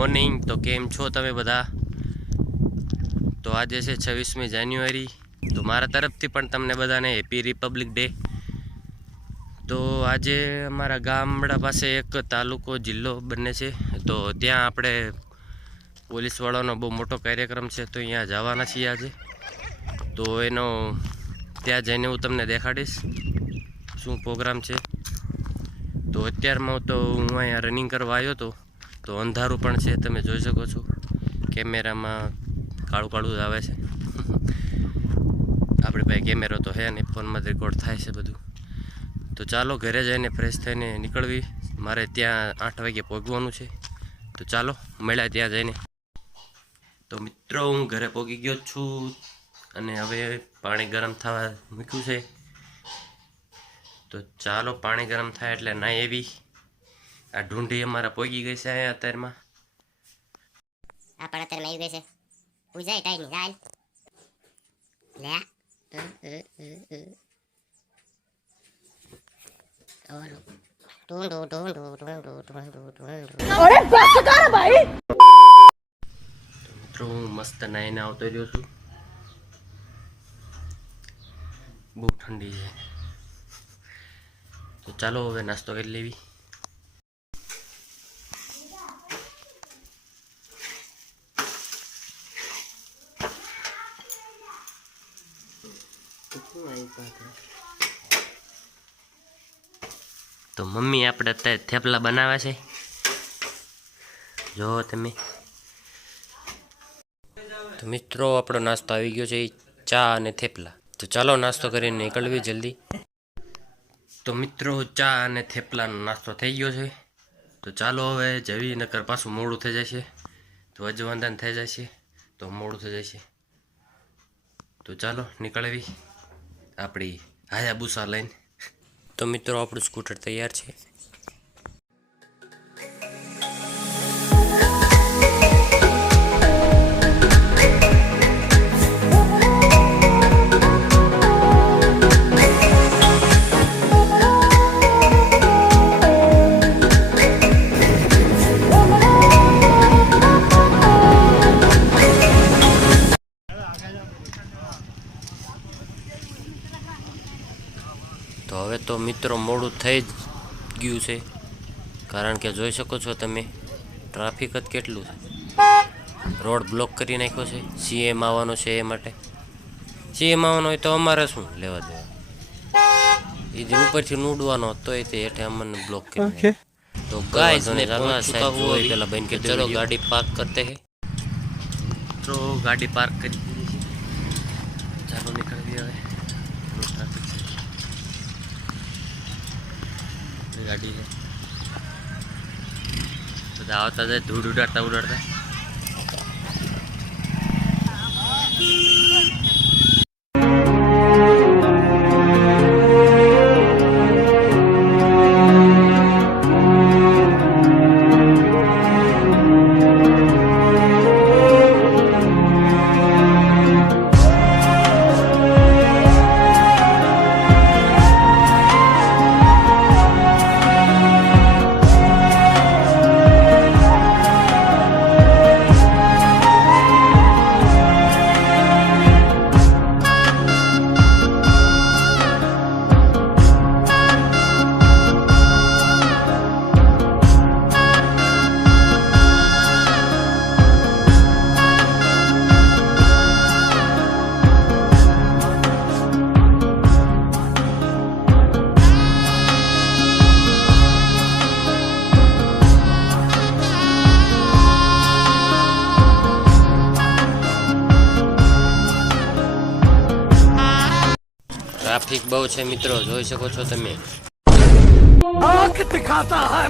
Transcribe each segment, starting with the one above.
Morning. તો કેમ છો તમે બધા? તો આજે છે 26મી જાન્યુઆરી। તો મારા તરફથી પણ તમને બધાને હેપી રિપબ્લિક ડે। તો આજે અમારા ગામડા પાસે એક તાલુકો જિલ્લો બને છે, તો ત્યાં આપણે પોલીસવાળાનો બહુ મોટો કાર્યક્રમ છે, તો અહીંયા જવાના છીએ આજે। તો એનો ત્યાં જઈને હું તમને દેખાડીશ શું પ્રોગ્રામ છે। તો અત્યારમાં તો હું અહીંયા રનિંગ કરવા આવ્યો હતો, તો અંધારું પણ છે, તમે જોઈ શકો છો કેમેરામાં કાળું કાળું જ આવે છે। આપણી પાસે કેમેરો તો હે ને, ફોનમાં રેકોર્ડ થાય છે બધું। તો ચાલો ઘરે જઈને ફ્રેશ થઈને નીકળવી, મારે ત્યાં 8 વાગે પહોંચવાનું છે। તો ચાલો મળ્યા ત્યાં જઈને। તો મિત્રો હું ઘરે પહોંચી ગયો છું અને હવે પાણી ગરમ થવા મૂક્યું છે। તો ચાલો પાણી ગરમ થાય એટલે નાઈ એવી। આ ઢૂંઢી અમારા પહોંચી ગઈ છે અહીંયા અત્યારમાં। આ પણ અત્યારમાં આવી ગઈ છે। પૂજાય ટાઈની ચાલ લે अरे बस कर भाई। મિત્રો હું મસ્ત નાઈને આવતો રહ્યો છું, બહુ ઠંડી છે। તો ચાલો હવે નાસ્તો કરી લેવી। તો મમ્મી આપણે અત્યારે થેપલા બનાવે છે, જો તમે। તો મિત્રો આપણો નાસ્તો આવી ગયો છે, ચા અને થેપલા। તો ચાલો નાસ્તો કરીને નીકળવી જલ્દી। તો મિત્રો ચા અને થેપલાનો નાસ્તો થઈ ગયો છે, તો ચાલો હવે જવી, નકર પાછું મોડું થઈ જશે, તો અજવાંદન થઈ જશે તો મોડું થઈ જશે। તો ચાલો નીકળવી આપણી હાયાબુસા લઈને। તો મિત્રો આપણું સ્કૂટર તૈયાર છે। તો હવે તો મિત્રો મોડું થઈ જ ગયું છે, કારણ કે જોઈ શકો છો તમે ટ્રાફિક જ કેટલું છે, રોડ બ્લોક કરી નાખ્યો છે। સીએમ આવવાનો છે, એ માટે સીએમ આવવાનો હોય તો અમારે શું લેવા દેવા, એ જે ઉપરથી ઉડવાનો તોય તે હેઠે અમને બ્લોક કરી નાખ્યો। તો ગાઈસ ને સાહેબ હોય પેલા બેન કે ચલો ગાડી પાર્ક કરતે હે। તો ગાડી પાર્ક કરી દીધી છે, ચાલો નીકળવી હવે। ટ્રાફિક છે, ગાડી છે, બધા આવતા જાય ધૂળ ઉડાડતા ઉડાડતા। ટ્રાફિક બહુ છે મિત્રો, જોઈ શકો છો તમે। आंख दिखाता है।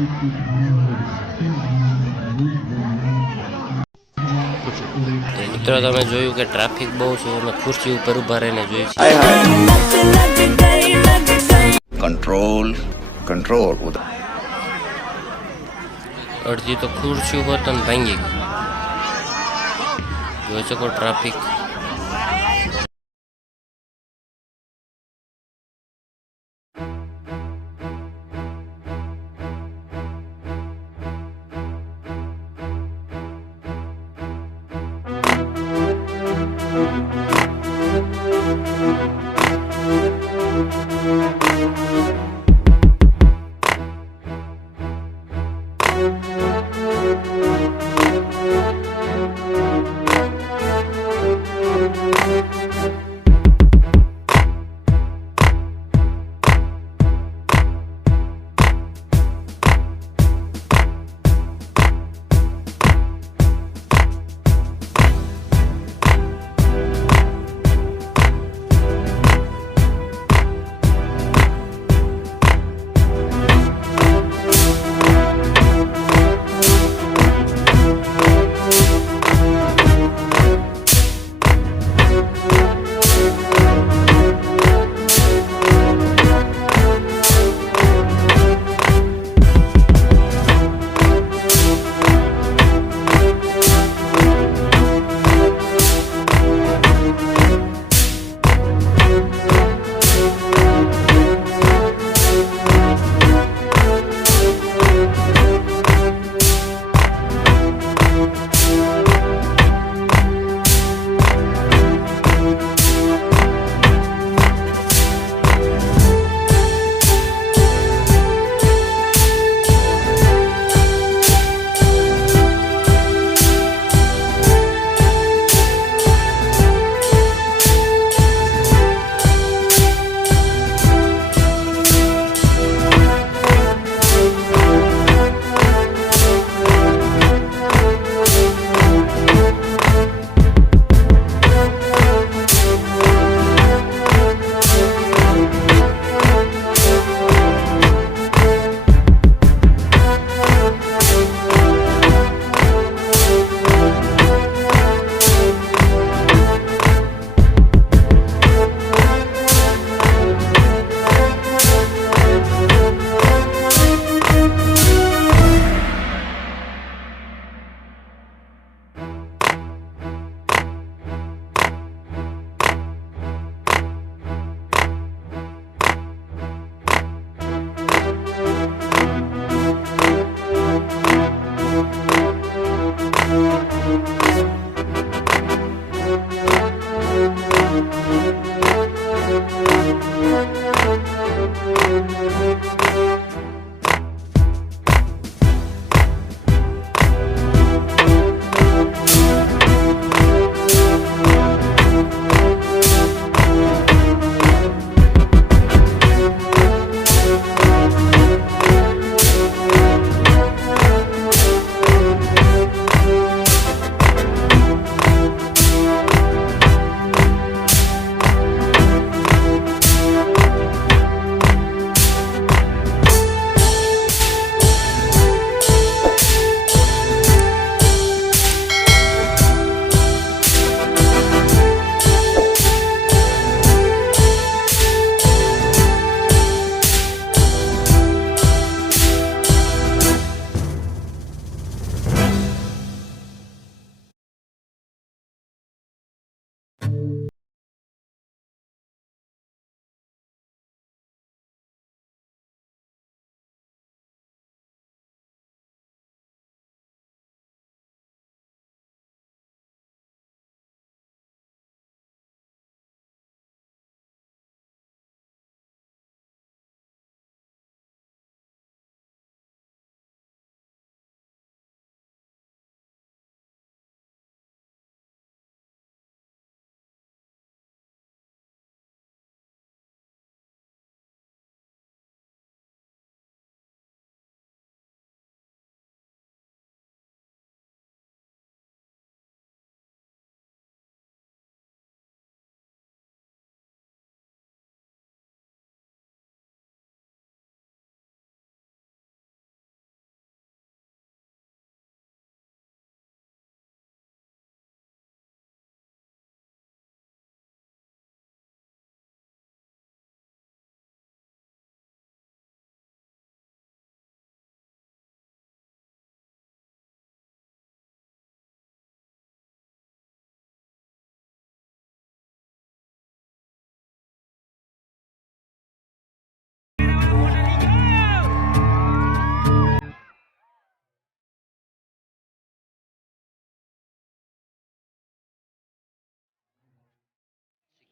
તો મિત્રો તમે જોયું કે ટ્રાફિક બહુ છે, અમે ખુરશી ઉપર ઊભા રહીને જોયું છે कंट्रोल कंट्रोल અડધી તો ખુરશી હોત ને ભાંગી ગઈ. જોઈ શકો ટ્રાફિક.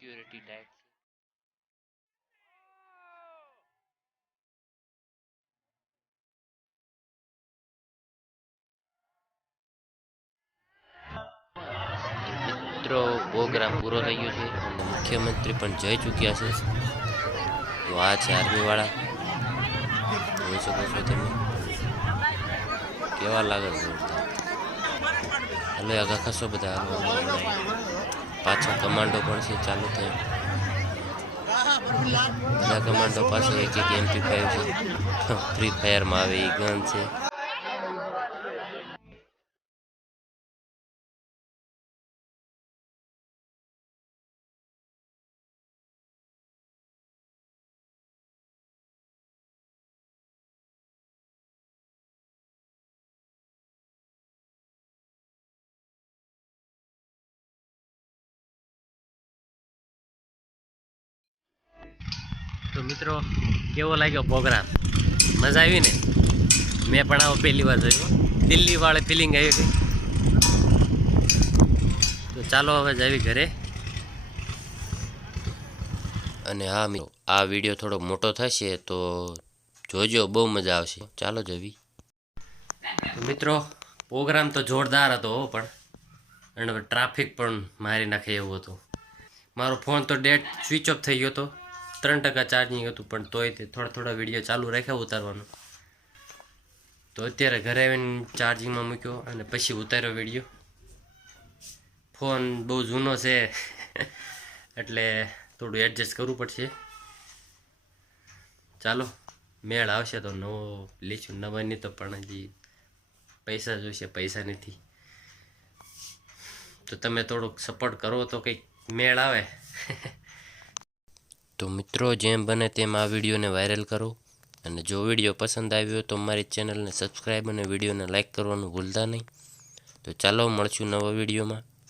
પ્યોરિટી ડાયટ મિત્રો પ્રોગ્રામ પૂરો થઈ ગયો છે અને મુખ્યમંત્રી પણ જઈ ચૂક્યા છે. તો આ છે આર્મીવાળા, જોઈ શકો છો તમે કેવા લાગે છે. હલો આગા ખાસો બધા પાછા કમાન્ડો પણ છે ચાલુ થયા. બધા કમાન્ડો પાસે એક એક MP5 છે. ફ્રી ફાયરમાં આવે એ ગન છે. તો મિત્રો કેવો લાગ્યો પ્રોગ્રામ? મજા આવી ને? મેં પણ આવો પહેલી વાર જોયો. દિલ્હી વાળે ફિલિંગ આવી ગઈ. તો ચાલો હવે જાવી ઘરે. અને હા મિત્રો, આ વિડીયો થોડો મોટો થશે તો જોજો, બહુ મજા આવશે. ચાલો જવી. તો મિત્રો પ્રોગ્રામ તો જોરદાર હતો પણ, અને ટ્રાફિક પણ મારી નાખે એવું હતું. મારો ફોન તો ડેડ સ્વિચ ઓફ થઈ ગયો હતો. 3% ચાર્જિંગ હતું, પણ તોય તે થોડા વિડીયો ચાલુ રાખ્યા ઉતારવાનું. તો અત્યારે ઘરે આવીને ચાર્જિંગમાં મૂક્યો અને પછી ઉતાર્યો વિડીયો. ફોન બહુ જૂનો છે એટલે થોડું એડજસ્ટ કરવું પડશે. ચાલો મેળ આવશે તો નવો લઈશું, નવા નહીં તો પણ હજી પૈસા જોઈશે, પૈસા નથી. તો તમે થોડુંક સપોર્ટ કરો તો કંઈક મેળ આવે. તો મિત્રો જેમ બને તેમ આ વિડીયોને વાયરલ કરો, અને જો વિડીયો પસંદ આવ્યો તો મારી ચેનલને સબસ્ક્રાઈબ અને વિડીયોને લાઈક કરવાનું ભૂલતા નહીં. તો ચાલો મળશું નવા વિડીયોમાં.